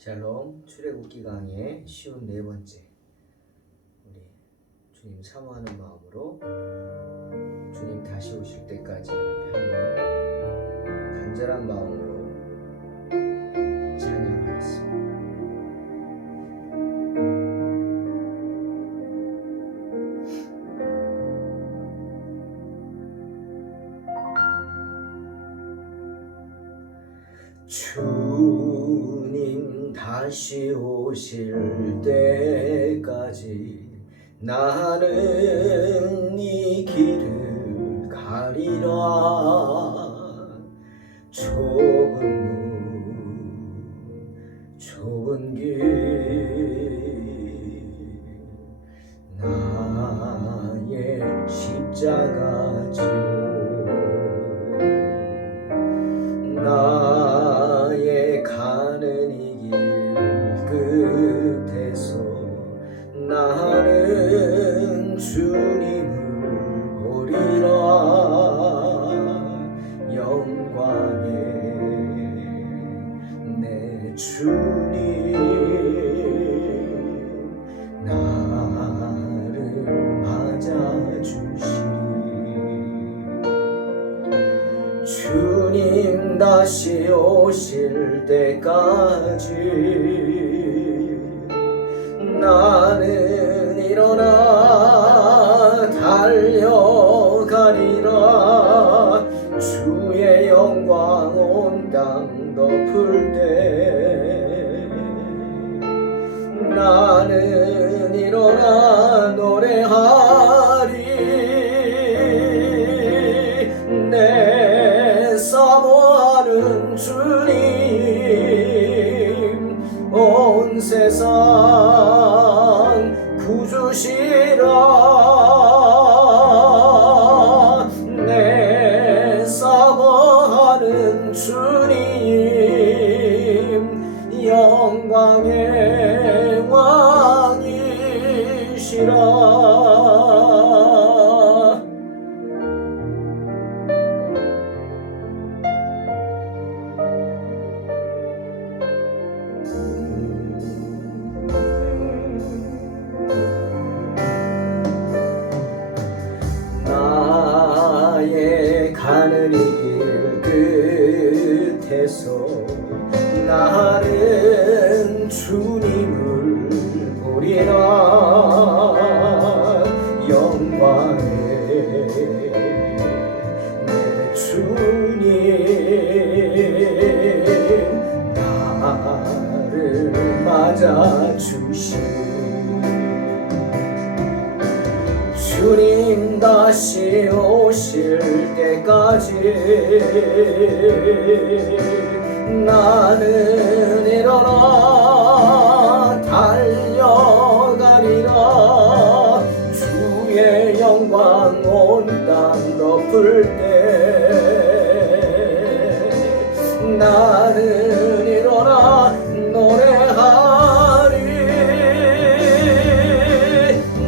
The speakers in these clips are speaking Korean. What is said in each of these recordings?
샬롬 출애굽기 강의 쉬운 네 번째, 우리 주님 사모하는 마음으로 주님 다시 오실 때까지 한번 간절한 마음으로 찬양하겠습니다. 주님 다시 오실 때까지 나는 이 길을 가리라. 좁은 길 나의 십자가 지고 나의 가는 이 길 끝에서 나는 주님을 보리라. 영광의 내 주님 나를 맞아주시리. 주님 다시 오실 때까지 나는 일어나 달려가리라. 주의 영광 온 땅 덮을 때 나는 일어나 노래하리. 내 사모하는 주님 온 세상 구주시라. 내 사모하는 주님 영광의 왕이시라. 나의 가는 이 길 끝에서 나는 주님을 보리라. 영광의 내 주님 나를 맞아주시니 주님 다시 오실 때까지 나는 일어나 달려가리라. 주의 영광 온 땅 덮을 때 나는 일어나 노래하리.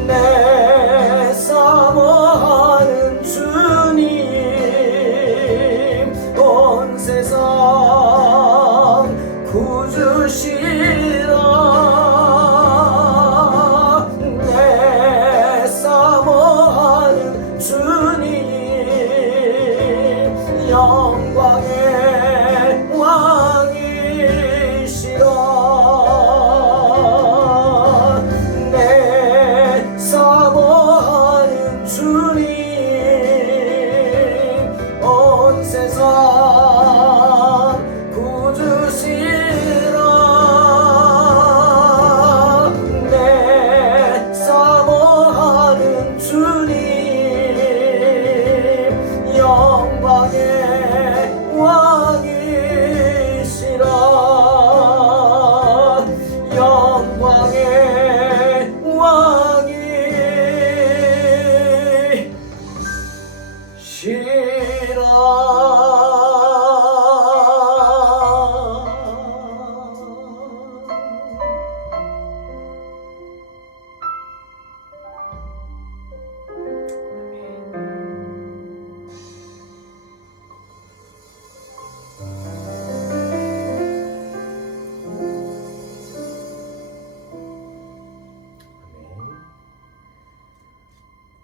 내 사모하는 주님 온 세상 구주시라. 내 사모하는 주님 영광의 왕이시라. 내 사모하는 주님 온 세상 구주시라. 내 사모하는 주님 영광의 왕이시라. 영광의 왕이시라.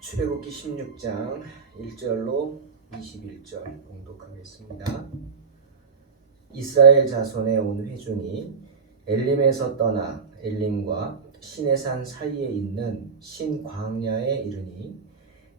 출애굽기 16장 1절로 21절 봉독하겠습니다. 이스라엘 자손의 온 회중이 엘림에서 떠나 엘림과 시내산 사이에 있는 신광야에 이르니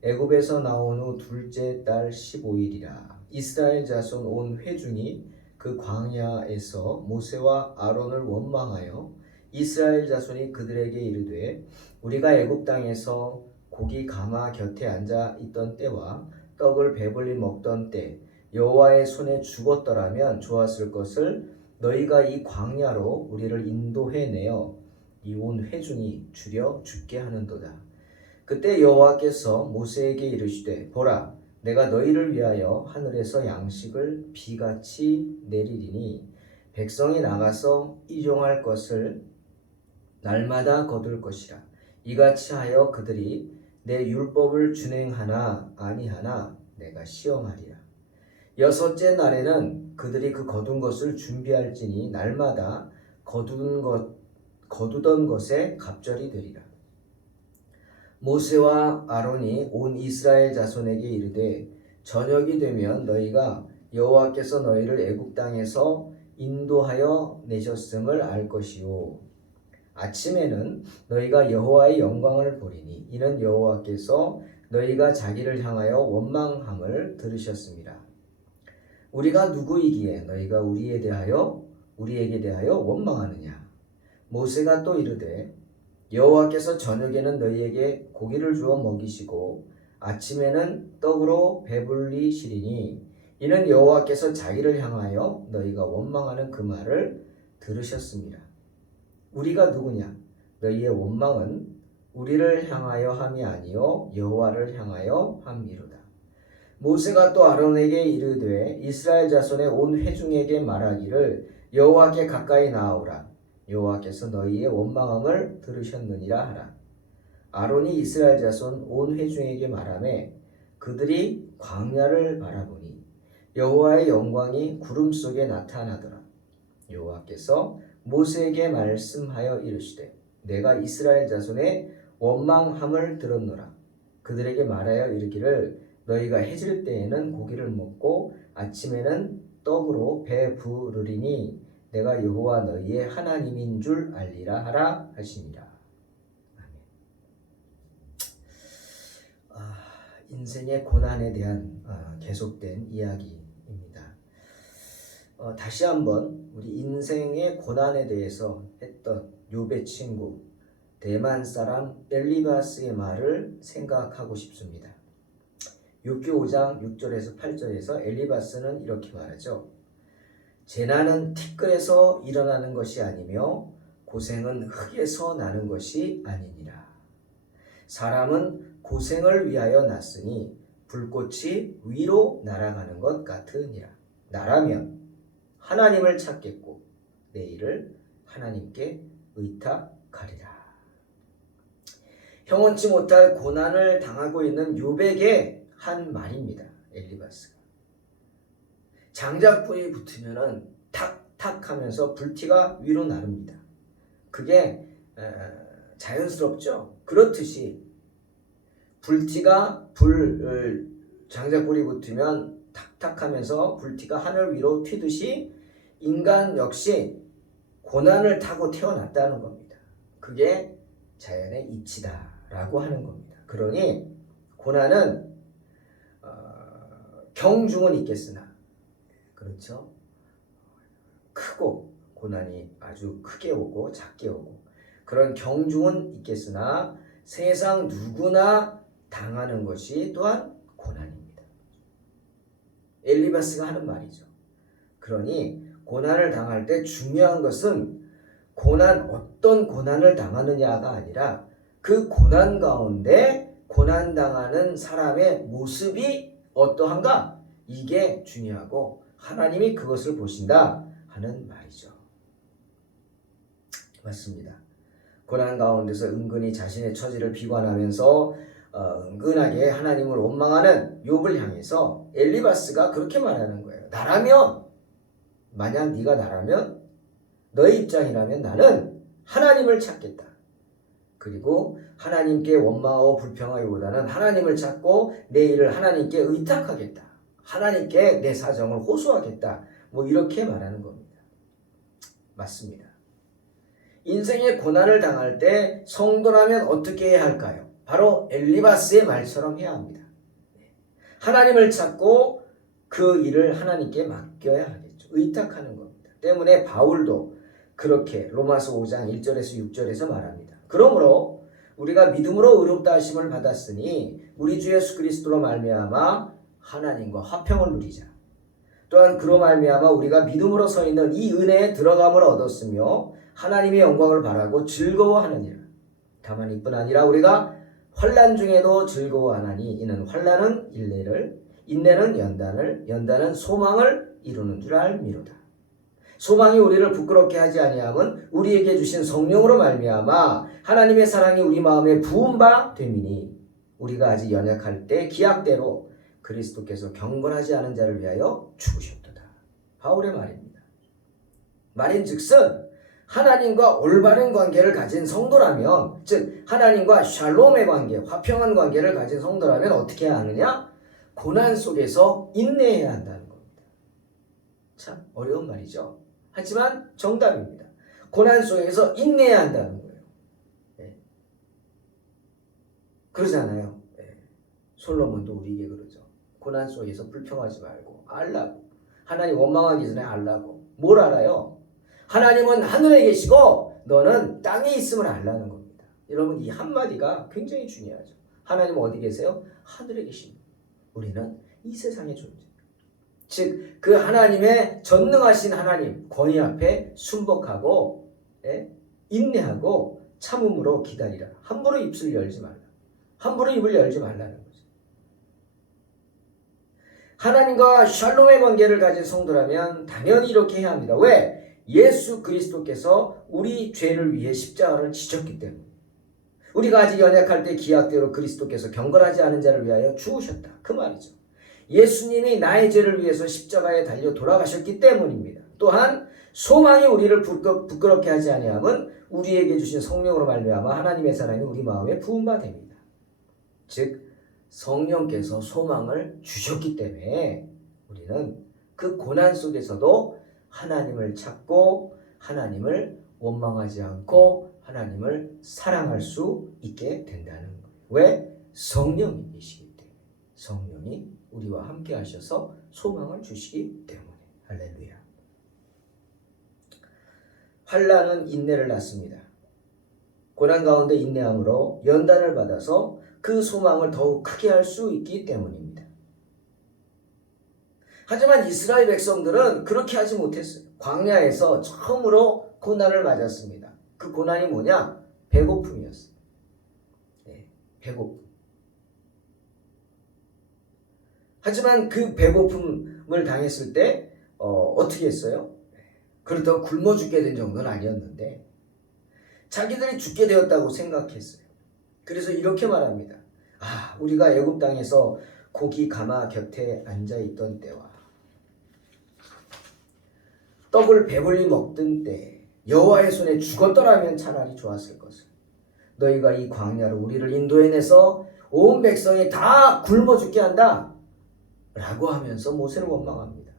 애굽에서 나온 후 둘째 달 15일이라. 이스라엘 자손 온 회중이 그 광야에서 모세와 아론을 원망하여 이스라엘 자손이 그들에게 이르되 우리가 애굽 땅에서 고기 가마 곁에 앉아 있던 때와 떡을 배불리 먹던 때 여호와의 손에 죽었더라면 좋았을 것을 너희가 이 광야로 우리를 인도해내어 이 온 회중이 죽여 죽게 하는도다. 그때 여호와께서 모세에게 이르시되 보라 내가 너희를 위하여 하늘에서 양식을 비같이 내리리니 백성이 나가서 일용할 것을 날마다 거둘 것이라. 이같이 하여 그들이 내 율법을 준행하나 아니하나 내가 시험하리라. 여섯째 날에는 그들이 그 거둔 것을 준비할지니 날마다 거두던 것에 갑절이 되리라. 모세와 아론이 온 이스라엘 자손에게 이르되 저녁이 되면 너희가 여호와께서 너희를 애굽 땅에서 인도하여 내셨음을 알 것이요 아침에는 너희가 여호와의 영광을 보리니 이는 여호와께서 너희가 자기를 향하여 원망함을 들으셨습니다. 우리가 누구이기에 너희가 우리에게 대하여 원망하느냐. 모세가 또 이르되 여호와께서 저녁에는 너희에게 고기를 주어 먹이시고 아침에는 떡으로 배불리시리니 이는 여호와께서 자기를 향하여 너희가 원망하는 그 말을 들으셨습니다. 우리가 누구냐? 너희의 원망은 우리를 향하여 함이 아니요 여호와를 향하여 함이로다. 모세가 또 아론에게 이르되 이스라엘 자손의 온 회중에게 말하기를 여호와께 가까이 나아오라. 여호와께서 너희의 원망함을 들으셨느니라 하라. 아론이 이스라엘 자손 온 회중에게 말하매 그들이 광야를 바라보니 여호와의 영광이 구름 속에 나타나더라. 여호와께서 모세에게 말씀하여 이르시되 내가 이스라엘 자손의 원망함을 들었노라. 그들에게 말하여 이르기를 너희가 해질 때에는 고기를 먹고 아침에는 떡으로 배부르리니 내가 여호와 너희의 하나님인 줄 알리라 하라 하시니라. 인생의 고난에 대한 계속된 이야기입니다. 다시 한번 우리 인생의 고난에 대해서 했던 욥의 친구 대만 사람 엘리바스의 말을 생각하고 싶습니다. 욥기 5장 6절에서 8절에서 엘리바스는 이렇게 말하죠. 재난은 티끌에서 일어나는 것이 아니며 고생은 흙에서 나는 것이 아니니라. 사람은 고생을 위하여 났으니 불꽃이 위로 날아가는 것 같으니라. 나라면 하나님을 찾겠고 내 일을 하나님께 의탁하리라. 형언치 못할 고난을 당하고 있는 욥에게 한 말입니다. 엘리바스가. 장작불이 붙으면은 탁탁 하면서 불티가 위로 나릅니다. 그게 자연스럽죠. 그렇듯이 장작불이 붙으면 탁탁 하면서 불티가 하늘 위로 튀듯이 인간 역시 고난을 타고 태어났다는 겁니다. 그게 자연의 이치다라고 하는 겁니다. 그러니 고난은 경중은 있겠으나 그렇죠. 크고 고난이 아주 크게 오고 작게 오고 그런 경중은 있겠으나 세상 누구나 당하는 것이 또한 고난입니다. 엘리바스가 하는 말이죠. 그러니 고난을 당할 때 중요한 것은 어떤 고난을 당하느냐가 아니라 그 고난 가운데 고난당하는 사람의 모습이 어떠한가? 이게 중요하고 하나님이 그것을 보신다 하는 말이죠. 맞습니다. 고난 가운데서 은근히 자신의 처지를 비관하면서 은근하게 하나님을 원망하는 욥을 향해서 엘리바스가 그렇게 말하는 거예요. 만약 네가 나라면 너의 입장이라면 나는 하나님을 찾겠다. 그리고 하나님께 원망하고 불평하기보다는 하나님을 찾고 내 일을 하나님께 의탁하겠다. 하나님께 내 사정을 호소하겠다. 뭐 이렇게 말하는 겁니다. 맞습니다. 인생의 고난을 당할 때 성도라면 어떻게 해야 할까요? 바로 엘리바스의 말처럼 해야 합니다. 하나님을 찾고 그 일을 하나님께 맡겨야 하겠죠. 의탁하는 겁니다. 때문에 바울도 그렇게 로마서 5장 1절에서 6절에서 말합니다. 그러므로 우리가 믿음으로 의롭다 하심을 받았으니 우리 주 예수 그리스도로 말미암아 하나님과 화평을 누리자. 또한 그로 말미암아 우리가 믿음으로 서 있는 이 은혜에 들어감을 얻었으며 하나님의 영광을 바라고 즐거워하느니라. 다만 이뿐 아니라 우리가 환난 중에도 즐거워하나니 이는 환난은 인내를, 인내는 연단을, 연단은 소망을 이루는 줄 알미로다. 소망이 우리를 부끄럽게 하지 아니함은 우리에게 주신 성령으로 말미암아 하나님의 사랑이 우리 마음에 부은 바 됨이니 우리가 아직 연약할 때 기약대로 그리스도께서 경건하지 않은 자를 위하여 죽으셨도다. 바울의 말입니다. 말인즉슨 하나님과 올바른 관계를 가진 성도라면, 즉 하나님과 샬롬의 관계, 화평한 관계를 가진 성도라면 어떻게 해야 하느냐? 고난 속에서 인내해야 한다는 겁니다. 참 어려운 말이죠. 하지만 정답입니다. 고난 속에서 인내해야 한다는 거예요. 네. 그러잖아요. 네. 솔로몬도 우리에게 그러죠. 고난 속에서 불평하지 말고 알라고. 하나님 원망하기 전에 알라고. 뭘 알아요? 하나님은 하늘에 계시고 너는 땅에 있음을 알라는 겁니다. 여러분 이 한마디가 굉장히 중요하죠. 하나님은 어디 계세요? 하늘에 계십니다. 우리는 이 세상의 존재. 즉 그 하나님의 전능하신 하나님 권위 앞에 순복하고 인내하고 참음으로 기다리라. 함부로 입술 열지 말라. 함부로 입을 열지 말라는 거죠. 하나님과 샬롬의 관계를 가진 성도라면 당연히 이렇게 해야 합니다. 왜? 예수 그리스도께서 우리 죄를 위해 십자가를 지셨기 때문에. 우리가 아직 연약할 때 기약대로 그리스도께서 경건하지 않은 자를 위하여 죽으셨다. 그 말이죠. 예수님이 나의 죄를 위해서 십자가에 달려 돌아가셨기 때문입니다. 또한 소망이 우리를 부끄럽게 하지 아니함은 우리에게 주신 성령으로 말미암아 하나님의 사랑이 우리 마음에 부은 바 됩니다. 즉 성령께서 소망을 주셨기 때문에 우리는 그 고난 속에서도 하나님을 찾고 하나님을 원망하지 않고 하나님을 사랑할 수 있게 된다는 거예요. 왜? 성령이 계시기 때문에. 성령이 우리와 함께 하셔서 소망을 주시기 때문에. 할렐루야. 환난은 인내를 낳습니다. 고난 가운데 인내함으로 연단을 받아서 그 소망을 더욱 크게 할 수 있기 때문입니다. 하지만 이스라엘 백성들은 그렇게 하지 못했어요. 광야에서 처음으로 고난을 맞았습니다. 그 고난이 뭐냐? 배고픔이었어요. 네, 배고픔. 하지만 그 배고픔을 당했을 때 어떻게 했어요? 그렇다고 굶어 죽게 된 정도는 아니었는데 자기들이 죽게 되었다고 생각했어요. 그래서 이렇게 말합니다. 우리가 애굽 땅에서 고기 가마 곁에 앉아있던 때와 떡을 배불리 먹던 때 여호와의 손에 죽었더라면 차라리 좋았을 것을. 너희가 이 광야로 우리를 인도해내서 온 백성이 다 굶어 죽게 한다 라고 하면서 모세를 원망합니다.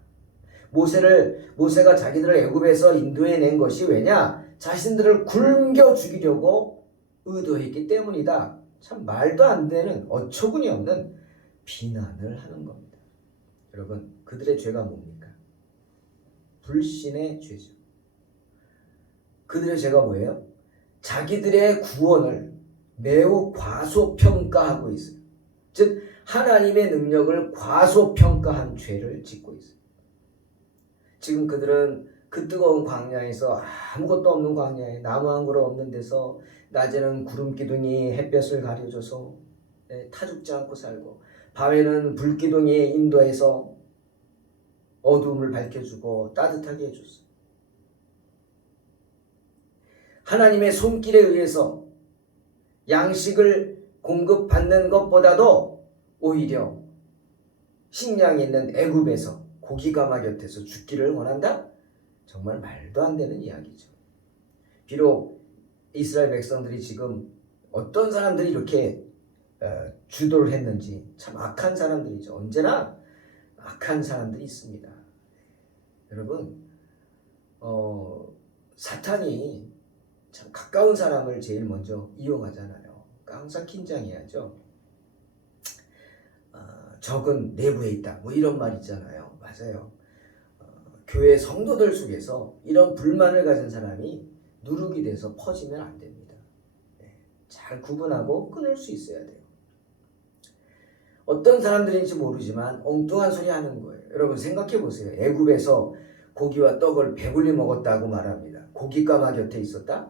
모세가 자기들을 애굽에서 인도해낸 것이 왜냐? 자신들을 굶겨 죽이려고 의도했기 때문이다. 참 말도 안 되는 어처구니 없는 비난을 하는 겁니다. 여러분 그들의 죄가 뭡니까? 불신의 죄죠. 그들의 죄가 뭐예요? 자기들의 구원을 매우 과소평가하고 있어요. 즉 하나님의 능력을 과소평가한 죄를 짓고 있어요. 지금 그들은 그 뜨거운 광야에서 아무것도 없는 광야에 나무 한 그루 없는 데서 낮에는 구름 기둥이 햇볕을 가려줘서 타죽지 않고 살고 밤에는 불 기둥이 인도해서 어두움을 밝혀주고 따뜻하게 해줬어요. 하나님의 손길에 의해서 양식을 공급받는 것보다도 오히려 식량이 있는 애굽에서 고기가마 곁에서 죽기를 원한다? 정말 말도 안 되는 이야기죠. 비록 이스라엘 백성들이 지금 어떤 사람들이 이렇게 주도를 했는지 참 악한 사람들이죠. 언제나 악한 사람들이 있습니다. 여러분, 사탄이 참 가까운 사람을 제일 먼저 이용하잖아요. 항상 긴장해야죠. 적은 내부에 있다. 뭐 이런 말 있잖아요. 맞아요. 교회 성도들 속에서 이런 불만을 가진 사람이 누룩이 돼서 퍼지면 안 됩니다. 잘 구분하고 끊을 수 있어야 돼요. 어떤 사람들인지 모르지만 엉뚱한 소리 하는 거예요. 여러분 생각해 보세요. 애굽에서 고기와 떡을 배불리 먹었다고 말합니다. 고깃가마 곁에 있었다?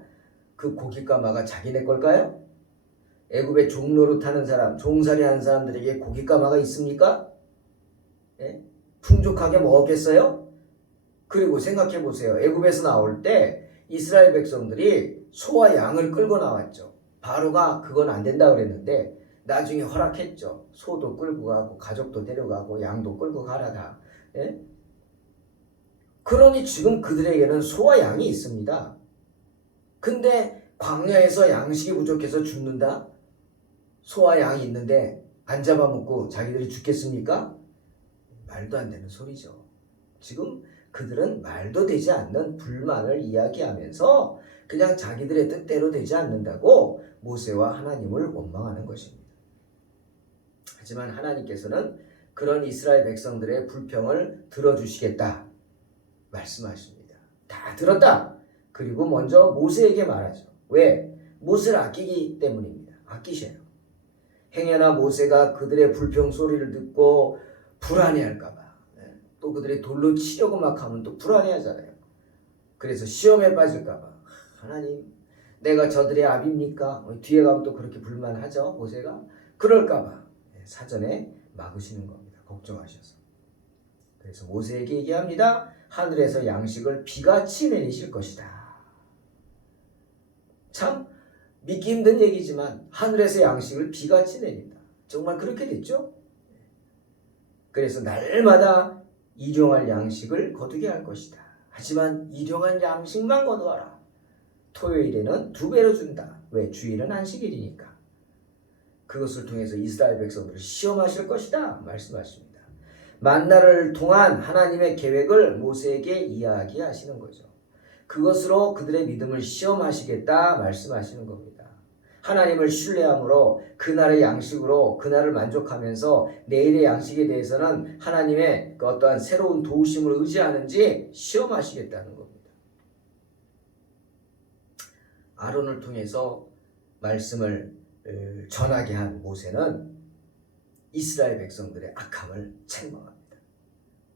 그 고깃가마가 자기네 걸까요? 애굽에 종노릇하는 사람, 종살이 하는 사람들에게 고깃가마가 있습니까? 예? 풍족하게 먹었겠어요? 그리고 생각해 보세요. 애굽에서 나올 때 이스라엘 백성들이 소와 양을 끌고 나왔죠. 바로가 그건 안 된다 그랬는데 나중에 허락했죠. 소도 끌고 가고 가족도 데려가고 양도 끌고 가라 다. 예? 그러니 지금 그들에게는 소와 양이 있습니다. 근데 광야에서 양식이 부족해서 죽는다? 소와 양이 있는데 안 잡아먹고 자기들이 죽겠습니까? 말도 안 되는 소리죠. 지금 그들은 말도 되지 않는 불만을 이야기하면서 그냥 자기들의 뜻대로 되지 않는다고 모세와 하나님을 원망하는 것입니다. 하지만 하나님께서는 그런 이스라엘 백성들의 불평을 들어주시겠다 말씀하십니다. 다 들었다. 그리고 먼저 모세에게 말하죠. 왜? 모세를 아끼기 때문입니다. 아끼셔요. 행여나 모세가 그들의 불평 소리를 듣고 불안해할까봐 또 그들이 돌로 치려고 막 하면 또 불안해하잖아요. 그래서 시험에 빠질까봐 하나님 내가 저들의 압입니까? 뒤에 가면 또 그렇게 불만하죠. 모세가 그럴까봐 사전에 막으시는 겁니다. 걱정하셔서. 그래서 모세에게 얘기합니다. 하늘에서 양식을 비같이 내리실 것이다. 참 믿기 힘든 얘기지만 하늘에서 양식을 비같이 내린다. 정말 그렇게 됐죠? 그래서 날마다 일용할 양식을 거두게 할 것이다. 하지만 일용할 양식만 거두어라. 토요일에는 2배로 준다. 왜? 주일은 안식일이니까. 그것을 통해서 이스라엘 백성들을 시험하실 것이다. 말씀하십니다. 만나를 통한 하나님의 계획을 모세에게 이야기하시는 거죠. 그것으로 그들의 믿음을 시험하시겠다 말씀하시는 겁니다. 하나님을 신뢰함으로 그날의 양식으로 그날을 만족하면서 내일의 양식에 대해서는 하나님의 그 어떠한 새로운 도우심을 의지하는지 시험하시겠다는 겁니다. 아론을 통해서 말씀을 전하게 한 모세는 이스라엘 백성들의 악함을 책망합니다.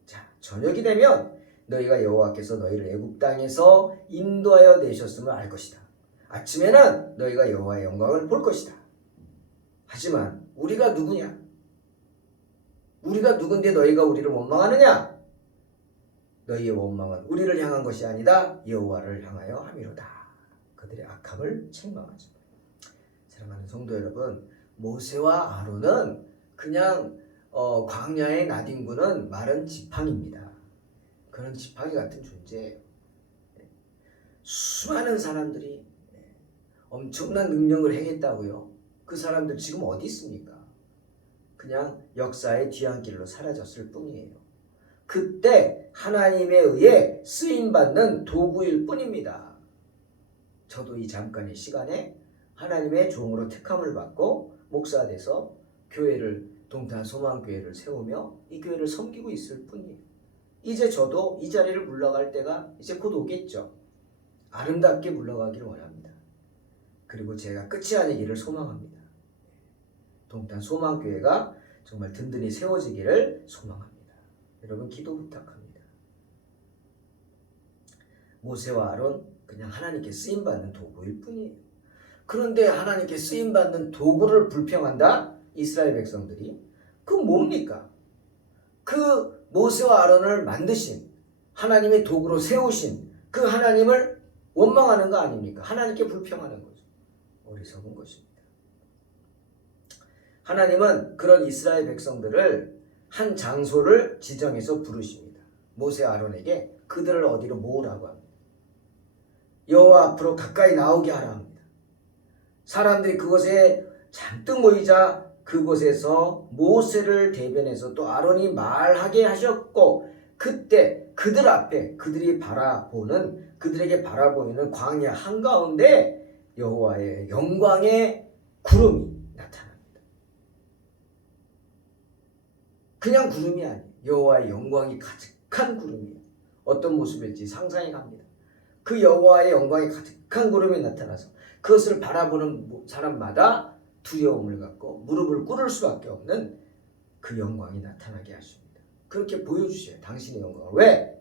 자, 저녁이 되면 너희가 여호와께서 너희를 애굽 땅에서 인도하여 내셨음을 알 것이다. 아침에는 너희가 여호와의 영광을 볼 것이다. 하지만 우리가 누구냐? 우리가 누군데 너희가 우리를 원망하느냐? 너희의 원망은 우리를 향한 것이 아니다. 여호와를 향하여 함이로다. 그들의 악함을 책망하죠. 사랑하는 성도 여러분, 모세와 아론은 그냥 광야의 나딘군은 마른 지팡이입니다. 그런 지팡이 같은 존재예요. 수많은 사람들이 엄청난 능력을 행했다고요. 그 사람들 지금 어디 있습니까? 그냥 역사의 뒤안길로 사라졌을 뿐이에요. 그때 하나님에 의해 쓰임받는 도구일 뿐입니다. 저도 이 잠깐의 시간에 하나님의 종으로 택함을 받고 목사가 돼서 교회를 동탄 소망교회를 세우며 이 교회를 섬기고 있을 뿐이에요. 이제 저도 이 자리를 물러갈 때가 이제 곧 오겠죠. 아름답게 물러가기를 원합니다. 그리고 제가 끝이 아니기를 소망합니다. 동탄 소망교회가 정말 든든히 세워지기를 소망합니다. 여러분 기도 부탁합니다. 모세와 아론 그냥 하나님께 쓰임받는 도구일 뿐이에요. 그런데 하나님께 쓰임받는 도구를 불평한다? 이스라엘 백성들이. 그건 뭡니까? 그 모세와 아론을 만드신 하나님의 도구로 세우신 그 하나님을 원망하는 거 아닙니까? 하나님께 불평하는 거죠. 어리석은 것입니다. 하나님은 그런 이스라엘 백성들을 한 장소를 지정해서 부르십니다. 모세 아론에게 그들을 어디로 모으라고 합니다. 여호와 앞으로 가까이 나오게 하라 합니다. 사람들이 그곳에 잔뜩 모이자 그곳에서 모세를 대변해서 또 아론이 말하게 하셨고, 그때 그들 앞에 그들에게 바라보이는 광야 한가운데 여호와의 영광의 구름이 나타납니다. 그냥 구름이 아니에요. 여호와의 영광이 가득한 구름이에요. 어떤 모습일지 상상이 갑니다. 그 여호와의 영광이 가득한 구름이 나타나서 그것을 바라보는 사람마다 두려움을 갖고 무릎을 꿇을 수밖에 없는 그 영광이 나타나게 하십니다. 그렇게 보여주셔요. 당신의 영광을. 왜?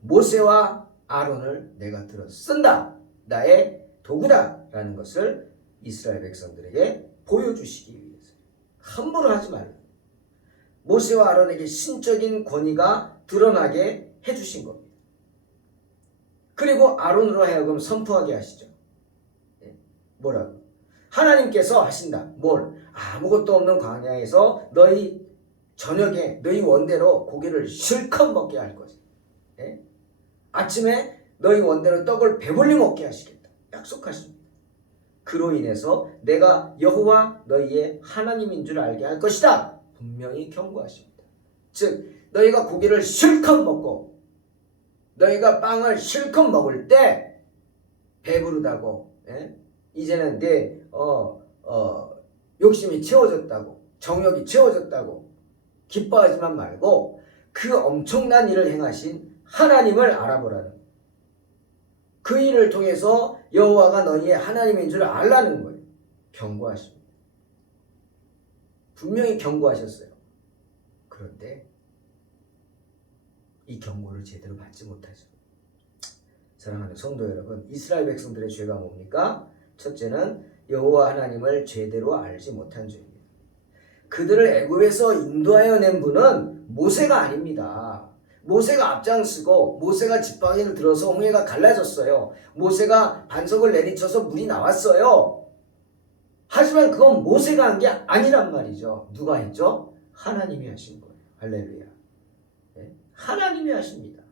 모세와 아론을 내가 들어 쓴다. 나의 도구다. 라는 것을 이스라엘 백성들에게 보여주시기 위해서. 함부로 하지 말라. 모세와 아론에게 신적인 권위가 드러나게 해주신 겁니다. 그리고 아론으로 하여금 선포하게 하시죠. 뭐라고? 하나님께서 하신다. 뭘? 아무것도 없는 광야에서 너희 저녁에 너희 원대로 고기를 실컷 먹게 할 것이다. 아침에 너희 원대로 떡을 배불리 먹게 하시겠다. 약속하십니다. 그로 인해서 내가 여호와 너희의 하나님인 줄 알게 할 것이다. 분명히 경고하십니다. 즉 너희가 고기를 실컷 먹고 너희가 빵을 실컷 먹을 때 배부르다고, 이제는 내 욕심이 채워졌다고, 정욕이 채워졌다고 기뻐하지만 말고 그 엄청난 일을 행하신 하나님을 알아보라는, 그 일을 통해서 여호와가 너희의 하나님인 줄 알라는 거예요. 경고하십니다. 분명히 경고하셨어요. 그런데 이 경고를 제대로 받지 못하죠. 사랑하는 성도 여러분, 이스라엘 백성들의 죄가 뭡니까? 첫째는 여호와 하나님을 제대로 알지 못한 죄입니다. 그들을 애굽에서 인도하여 낸 분은 모세가 아닙니다. 모세가 앞장서고 모세가 지팡이를 들어서 홍해가 갈라졌어요. 모세가 반석을 내리쳐서 물이 나왔어요. 하지만 그건 모세가 한 게 아니란 말이죠. 누가 했죠? 하나님이 하신 거예요. 할렐루야. 하나님이 하십니다.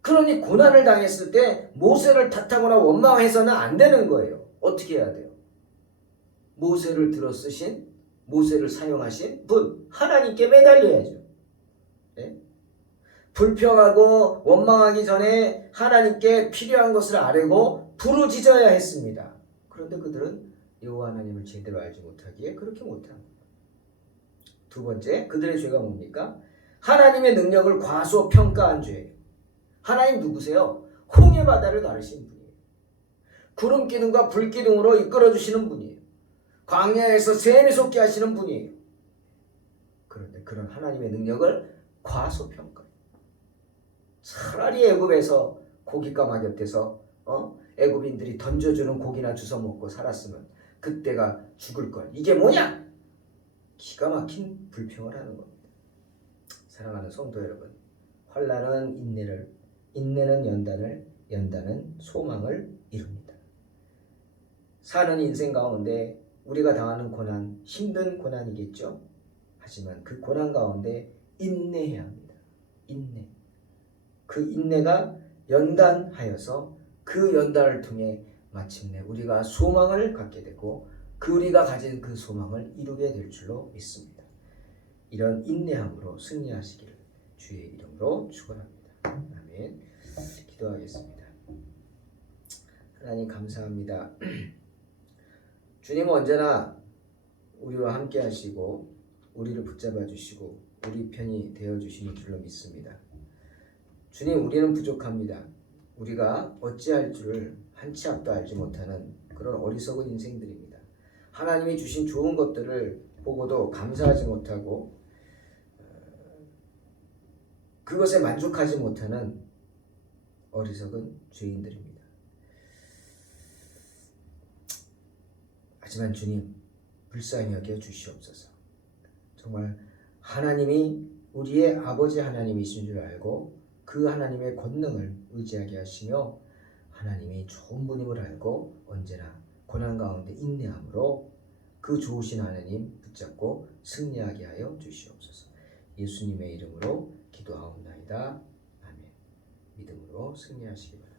그러니 고난을 당했을 때 모세를 탓하거나 원망해서는 안 되는 거예요. 어떻게 해야 돼요? 모세를 들어 쓰신, 모세를 사용하신 분, 하나님께 매달려야죠. 불평하고 원망하기 전에 하나님께 필요한 것을 아뢰고 부르짖어야 했습니다. 그런데 그들은 여호와 하나님을 제대로 알지 못하기에 그렇게 못합니다. 두 번째, 그들의 죄가 뭡니까? 하나님의 능력을 과소평가한 죄예요. 하나님 누구세요? 홍해 바다를 가르신 분이에요. 구름 기둥과 불 기둥으로 이끌어 주시는 분이에요. 광야에서 샘이 솟게 하시는 분이에요. 그런데 그런 하나님의 능력을 과소평가해요. 차라리 애굽에서 고깃가마 곁에서 애굽인들이 던져주는 고기나 주워 먹고 살았으면 그때가 죽을 걸. 이게 뭐냐? 기가 막힌 불평을 하는 겁니다. 사랑하는 성도 여러분, 환난은 인내를, 인내는 연단을, 연단은 소망을 이룹니다. 사는 인생 가운데 우리가 당하는 고난, 힘든 고난이겠죠. 하지만 그 고난 가운데 인내해야 합니다. 인내. 그 인내가 연단하여서 그 연단을 통해 마침내 우리가 소망을 갖게 되고 그 우리가 가진 그 소망을 이루게 될 줄로 믿습니다. 이런 인내함으로 승리하시기를 주의 이름으로 축원합니다. 아멘. 기도하겠습니다. 하나님 감사합니다. 주님은 언제나 우리와 함께 하시고 우리를 붙잡아 주시고 우리 편이 되어 주시는 줄로 믿습니다. 주님, 우리는 부족합니다. 우리가 어찌할 줄을 한치 앞도 알지 못하는 그런 어리석은 인생들입니다. 하나님이 주신 좋은 것들을 보고도 감사하지 못하고 그것에 만족하지 못하는 어리석은 죄인들입니다. 하지만 주님, 불쌍히 여겨 주시옵소서. 정말 하나님이 우리의 아버지 하나님이신 줄 알고 그 하나님의 권능을 의지하게 하시며 하나님이 좋은 분임을 알고 언제나 고난 가운데 인내함으로 그 좋으신 하나님 붙잡고 승리하게 하여 주시옵소서. 예수님의 이름으로 기도하옵나이다. 아멘. 믿음으로 승리하시기 바랍니다.